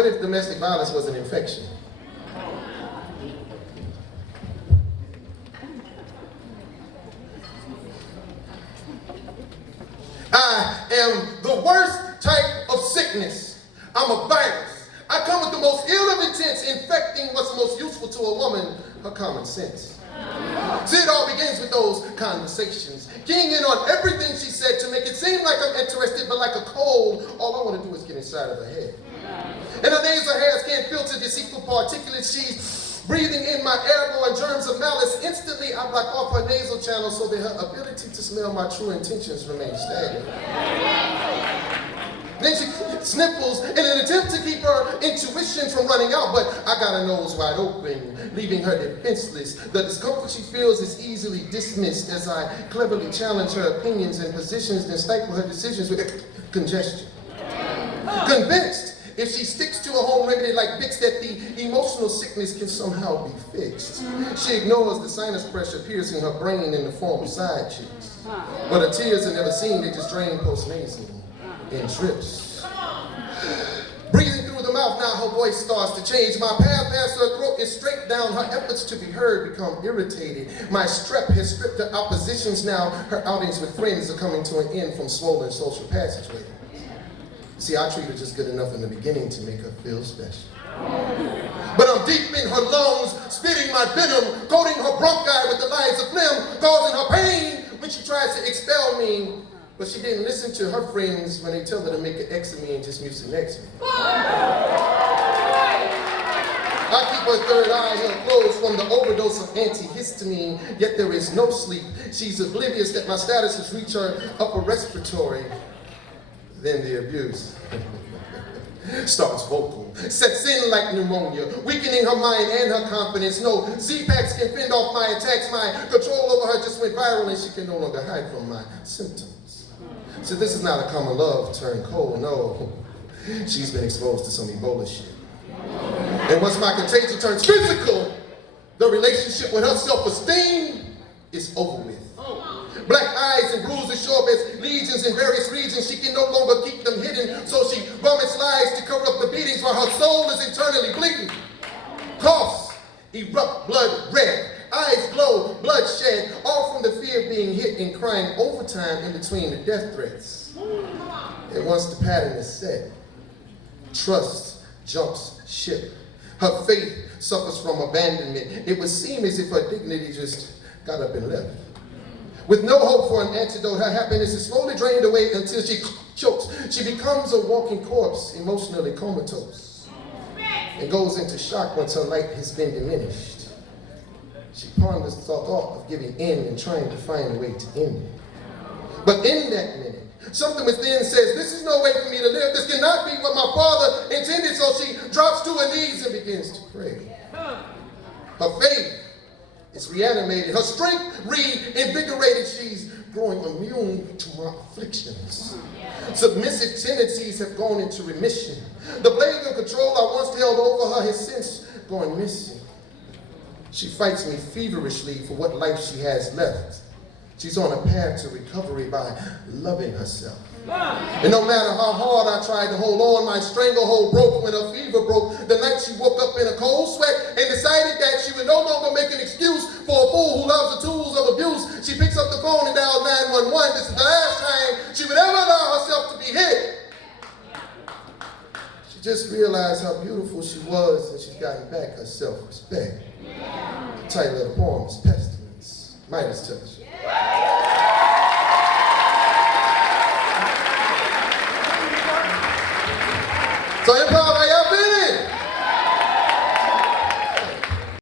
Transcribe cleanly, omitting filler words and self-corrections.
What if domestic violence was an infection? I am the worst type of sickness. I'm a virus. I come with the most ill of intents, infecting what's most useful to a woman, her common sense. See, it all begins with those conversations, keying in on everything she said to make it seem like I'm interested, but like a cold, all I want to do is get inside of her head. And her nasal hairs can't filter deceitful particulates. She's breathing in my airborne germs of malice. Instantly, I block off her nasal channel so that her ability to smell my true intentions remains stagnant. Then she sniffles in an attempt to keep her intuition from running out, but I got her nose wide open, leaving her defenseless. The discomfort she feels is easily dismissed as I cleverly challenge her opinions and positions, then stifle her decisions with congestion. Convinced, if she sticks to a home remedy like Vicks, that the emotional sickness can somehow be fixed. She ignores the sinus pressure piercing her brain in the form of side cheeks. But her tears are never seen, they just drain post-nasal in trips. Breathing through the mouth, now her voice starts to change. My path past her throat is straight down. Her efforts to be heard become irritated. My strep has stripped her oppositions. Now her outings with friends are coming to an end from swollen social passageway. See, I treat her just good enough in the beginning to make her feel special. But I'm deep in her lungs, spitting my venom, coating her bronchi with the lines of phlegm, causing her pain when she tries to expel me. But she didn't listen to her friends when they tell her to make an X of me and just mucinex me. I keep her third eye held closed from the overdose of antihistamine, yet there is no sleep. She's oblivious that my status has reached her upper respiratory. Then the abuse starts vocal, sets in like pneumonia, weakening her mind and her confidence. No Z-Packs can fend off my attacks. My control over her just went viral and she can no longer hide from my symptoms. So this is not a common love turned cold, no. She's been exposed to some Ebola shit. And once my contagion turns physical, the relationship with her self-esteem is over with. Black eyes and bruises show up as legions in various regions. She can no longer keep them hidden, so she vomits lies to cover up the beatings while her soul is internally bleeding. Coughs erupt blood red. Eyes glow, bloodshed, all from the fear of being hit and crying overtime in between the death threats. And once the pattern is set, trust jumps ship. Her faith suffers from abandonment. It would seem as if her dignity just got up and left. With no hope for an antidote, her happiness is slowly drained away until she chokes. She becomes a walking corpse, emotionally comatose, and goes into shock once her light has been diminished. She ponders the thought of giving in and trying to find a way to end it. But in that minute, something within says, this is no way for me to live. This cannot be what my father intended. So she drops to her knees and begins to pray. Her faith is reanimated. Her strength reinvigorated. She's growing immune to my afflictions. Submissive tendencies have gone into remission. The blade of control I once held over her has since gone missing. She fights me feverishly for what life she has left. She's on a path to recovery by loving herself. And no matter how hard I tried to hold on, my stranglehold broke when her fever broke. The night she woke up in a cold sweat and decided that she would no longer make an excuse for a fool who loves the tools of abuse. She picks up the phone and dials 911. This is the last time she would ever allow herself to be hit. She just realized how beautiful she was and she's gotten back her self-respect. The title of the poem is Pestilence, Midas Touch. So improv